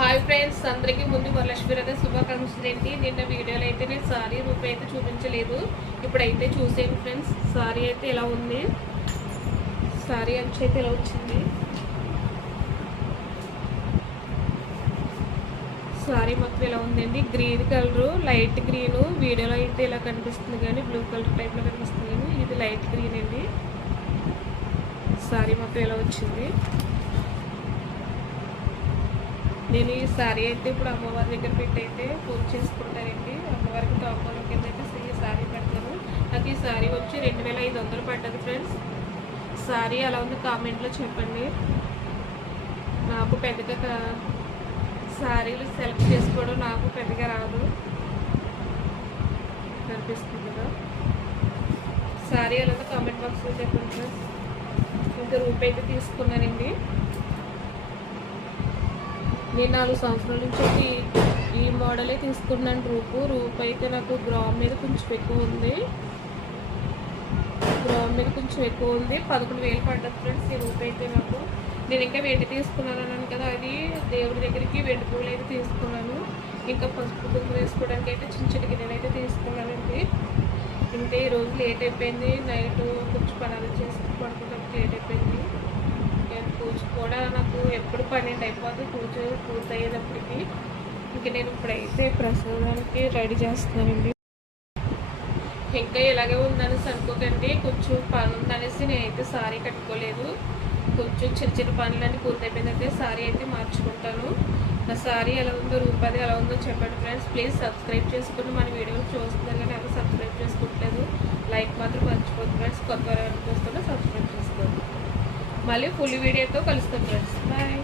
Hi friends, అందరికీ ముందు వరలక్ష్మి వ్రత శుభాకాంక్షలు ఏంటి. నిన్న వీడియోలో అయితే నేను సారీ రూపం అయితే చూపించలేదు, ఇప్పుడైతే చూసాను ఫ్రెండ్స్. సారీ అయితే ఎలా ఉంది, సారీ అంచు అయితే ఎలా వచ్చింది. సారీ మొత్తం ఎలా ఉందండి. Green colour, light green. వీడియోలో అయితే ఇలా కనిపిస్తుంది కానీ బ్లూ కలర్ టైప్లో కనిపిస్తుంది కానీ ఇది లైట్ గ్రీన్ అండి. సారీ మొత్తం ఎలా వచ్చింది. నేను ఈ శారీ అయితే ఇప్పుడు అమ్మవారి దగ్గర పెట్టి అయితే పూజ చేసుకుంటానండి. అమ్మవారికి తోపలం కింద అయితే ఈ శారీ పెడతాను. నాకు ఈ శారీ వచ్చి 2500 పడ్డది ఫ్రెండ్స్. శారీ అలా ఉంది కామెంట్లో చెప్పండి. నాకు పెద్దగా శారీలు సెలెక్ట్ చేసుకోవడం నాకు పెద్దగా రాదు, కనిపిస్తుంది కదా. శారీ అలా ఉంది కామెంట్ బాక్స్లో చెప్పండి ఫ్రెండ్స్. ఇంకా రూపాయి అయితే తీసుకున్నానండి. నేను 4 సంవత్సరాల నుంచి అయితే ఈ మోడలే తీసుకున్నాను. రూపు అయితే నాకు గ్రామ్ మీద కొంచెం ఎక్కువ ఉంది. 11,000 పడ్డది ఫ్రెండ్స్. ఈ రూపు అయితే నాకు. నేను ఇంకా వెండి తీసుకున్నాను అన్నాను కదా, అది దేవుడి దగ్గరికి వెండి పువ్వులు అయితే తీసుకున్నాను. ఇంకా పసుపు కుంకుమ వేసుకోవడానికి అయితే చిన్న గిన్నెలు అయితే తీసుకున్నానండి. ఇంకా ఈరోజు లేట్ అయిపోయింది. నైట్ కొంచెం పనులు చేసి పడుకోవడానికి లేట్ అయిపోయింది. పూజ కూడా నాకు ఎప్పుడు 12 అయిపోతుంది పూజ పూర్తయ్యేటప్పటికి. ఇంక నేను ఇప్పుడైతే ప్రసాదానికి రెడీ చేస్తున్నానండి. ఇంకా ఇలాగే ఉందనేసి అనుకోకండి, కొంచెం పని ఉందనేసి నేనైతే సారీ కట్టుకోలేదు. కొంచెం చిన్న పనులన్నీ పూర్తయిపోయిందంటే సారీ అయితే మార్చుకుంటాను. నా సారీ ఎలా ఉందో, రూపాది ఎలా ఉందో చెప్పండి ఫ్రెండ్స్. ప్లీజ్ సబ్స్క్రైబ్ చేసుకుని మన వీడియోలు చూస్తున్నారు కానీ ఎవరు సబ్స్క్రైబ్ చేసుకోవట్లేదు. లైక్ మాత్రం మర్చిపోతుంది ఫ్రెండ్స్. కొత్త వారు చూస్తుంటే సబ్స్క్రైబ్ చేసుకోండి. మళ్ళీ ఫుల్ వీడియోతో కలుస్తాం ఫ్రెండ్స్. బాయ్.